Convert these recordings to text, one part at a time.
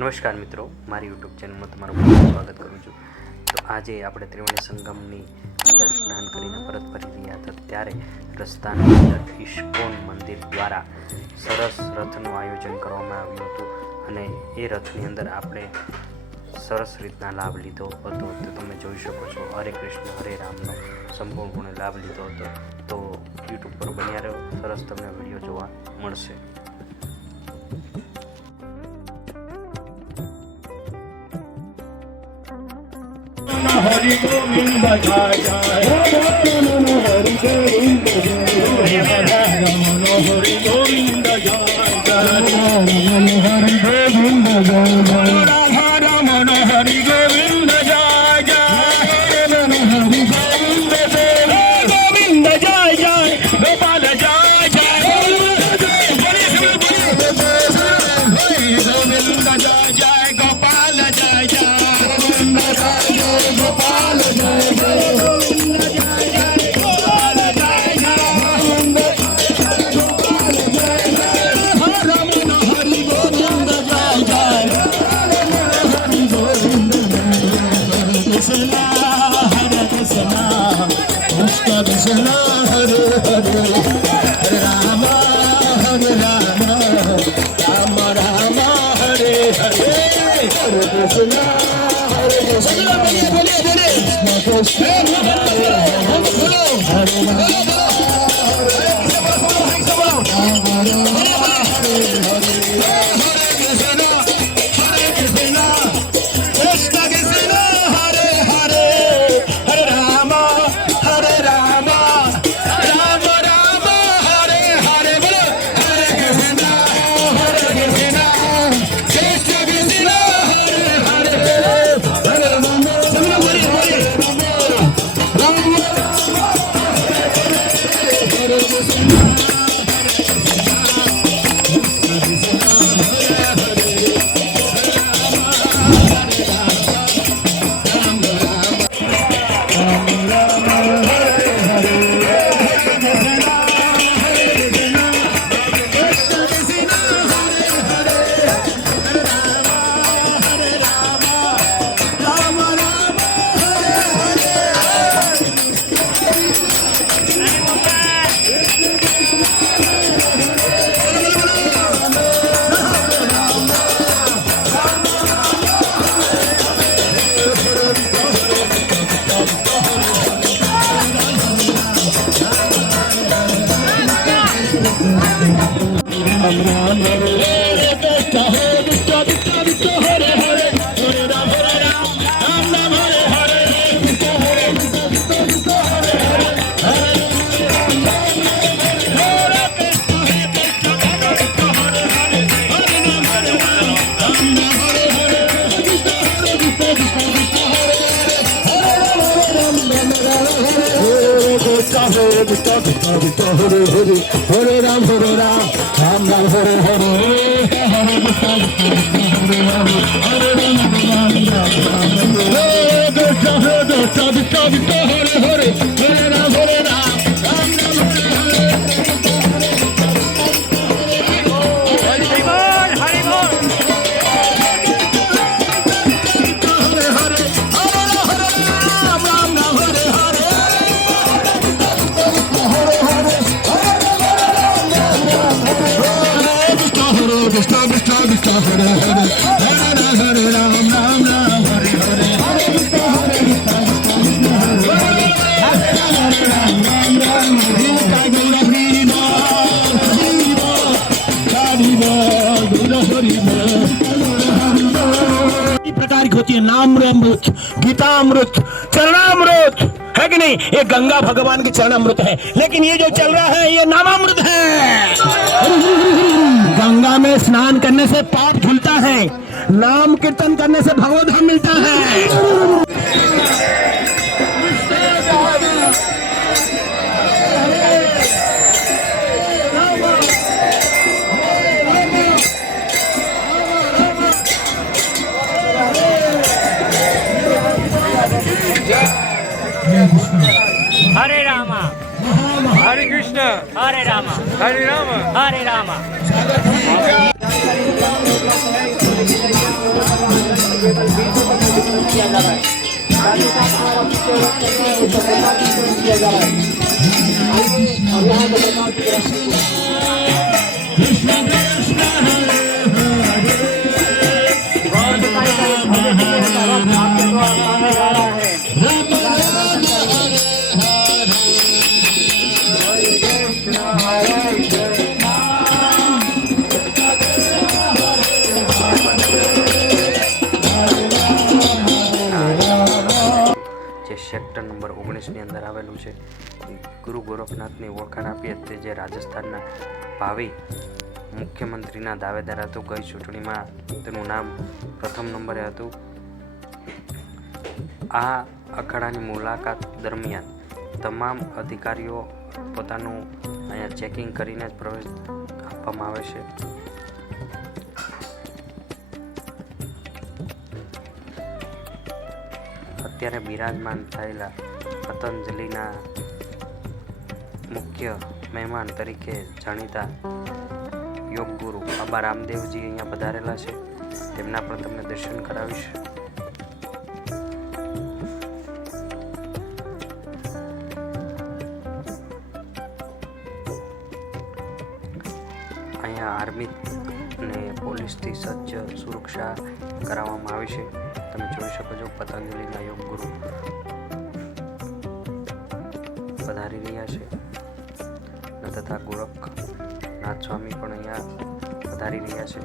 નમસ્કાર મિત્રો, મારી યુટ્યુબ ચેનલમાં તમારું ખૂબ સ્વાગત કરું છું। તો આજે આપણે ત્રિવેણી સંગમની અંદર સ્નાન કરીને પરત ફરી રહ્યા હતા ત્યારે રસ્તાની અંદર ઇસ્કોન મંદિર દ્વારા સરસ રથનું આયોજન કરવામાં આવ્યું હતું અને એ રથની અંદર આપણે સરસ રીતના લાભ લીધો હતો। તો તમે જોઈ શકો છો હરે કૃષ્ણ હરે રામનો સંપૂર્ણપણે લાભ લીધો હતો। તો યુટ્યુબ પર બન્યા રહ્યો, સરસ તમને વિડીયો જોવા મળશે। हरि गोविंद जय जय रमन हरि गोविंद जय रमन हरि गोविंद जय जय रमन हरि गोविंद जय जय राधा रमन हरि गोविंद जय जय रमन हरि गोविंद जय गोविंद जय जय गोपाल जय जय गोविंद जय जय गोपाल जय जय गोपाल जय जय गोविंद जय जय गोपाल जय जय गोपाल जय जय रमन हरि गोविंद जय जय हरि गोविंद जय हरे कृष्णा कृष्ण कृष्ण हरे हरे हरे राम राम राम हरे हरे हरे कृष्णा हरे हरे हरे राम राम राम हरे हरे हरे कृष्ण हरे राम हरे हरे हरे राम हरे हरे हरे राम राम राम हरे हरे प्रकार की होती है नामृत, गीतामृत, चरणामृत है कि नहीं। ये गंगा भगवान की चरणामृत है, लेकिन ये जो चल रहा है ये नामामृत है। गंगा में स्नान करने से पाप धुलता है, नाम कीर्तन करने से भगवत धाम मिलता है। हरे रामा हरे कृष्ण हरे रामा हरे रामा हरे रामा। केवल 20 रुपए का वितरण किया जा रहा है। साथ ही साथ हमारा मुख्य वक्त है उसका प्रसाद वितरण किया जा रहा है। आइए और यहाँ पर प्रसाद वितरण और दिखाई का एक भव्य दिव्य सा रथ आपके द्वारा सामने आ रहा है। જે સેક્ટર નંબર 19ની અંદર આવેલું છે. ગુરુ ગોરખનાથની ઓળખાણ આપીએ તે જે રાજસ્થાનના ભાવિ મુખ્યમંત્રીના દાવેદાર હતું. ગઈ ચૂંટણીમાં તેનું નામ પ્રથમ નંબરે હતું. આ અખાડાની મુલાકાત દરમિયાન તમામ અધિકારીઓ પોતાનું અહીંયા ચેકિંગ કરીને જ પ્રવેશ આપવામાં આવે છે. અત્યારે બિરાજમાન થયેલા પતંજલિના મુખ્ય મહેમાન તરીકે જાણીતા યોગ ગુરુ બાબા રામદેવજી અહીંયા પધારેલા છે. તેમના પણ તમને દર્શન કરાવીશ. અહીંયા આર્મી અને પોલીસથી સજ્જ સુરક્ષા કરાવવામાં આવી છે. તમે જોઈ શકો છો પતંજલિના યોગ ગુરુ પધારી રહ્યા છે તથા ગોરખનાથ સ્વામી પણ અહીંયા પધારી રહ્યા છે.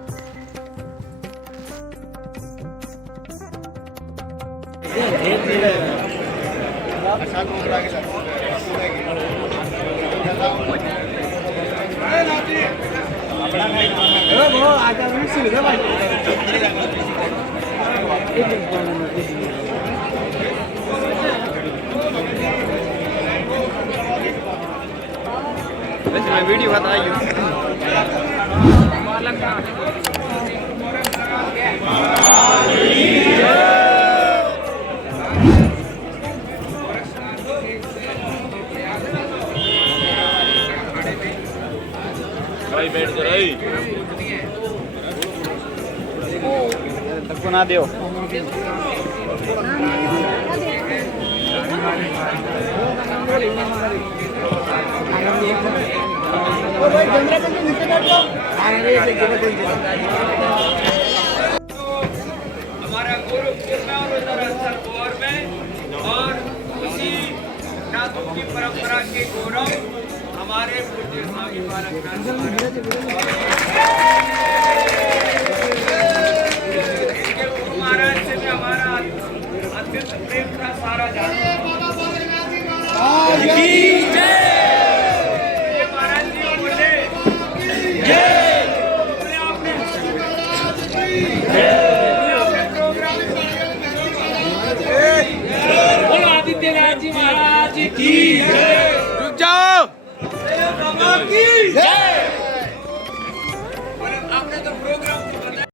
वीडियो बताइए भाई बैठ जा रही तक ना दो हमारा गुरु कृष्णा और सरकार में और उसी नाथों की परंपरा के गौरव हमारे पूज्य स्वामी बालकनाथ इनके गुरु महाराज से भी हमारा अत्यंत प्रेम था सारा जाना महाराज जी बोले बोलो आदित्यनाथ जी महाराज की रुक जाओ की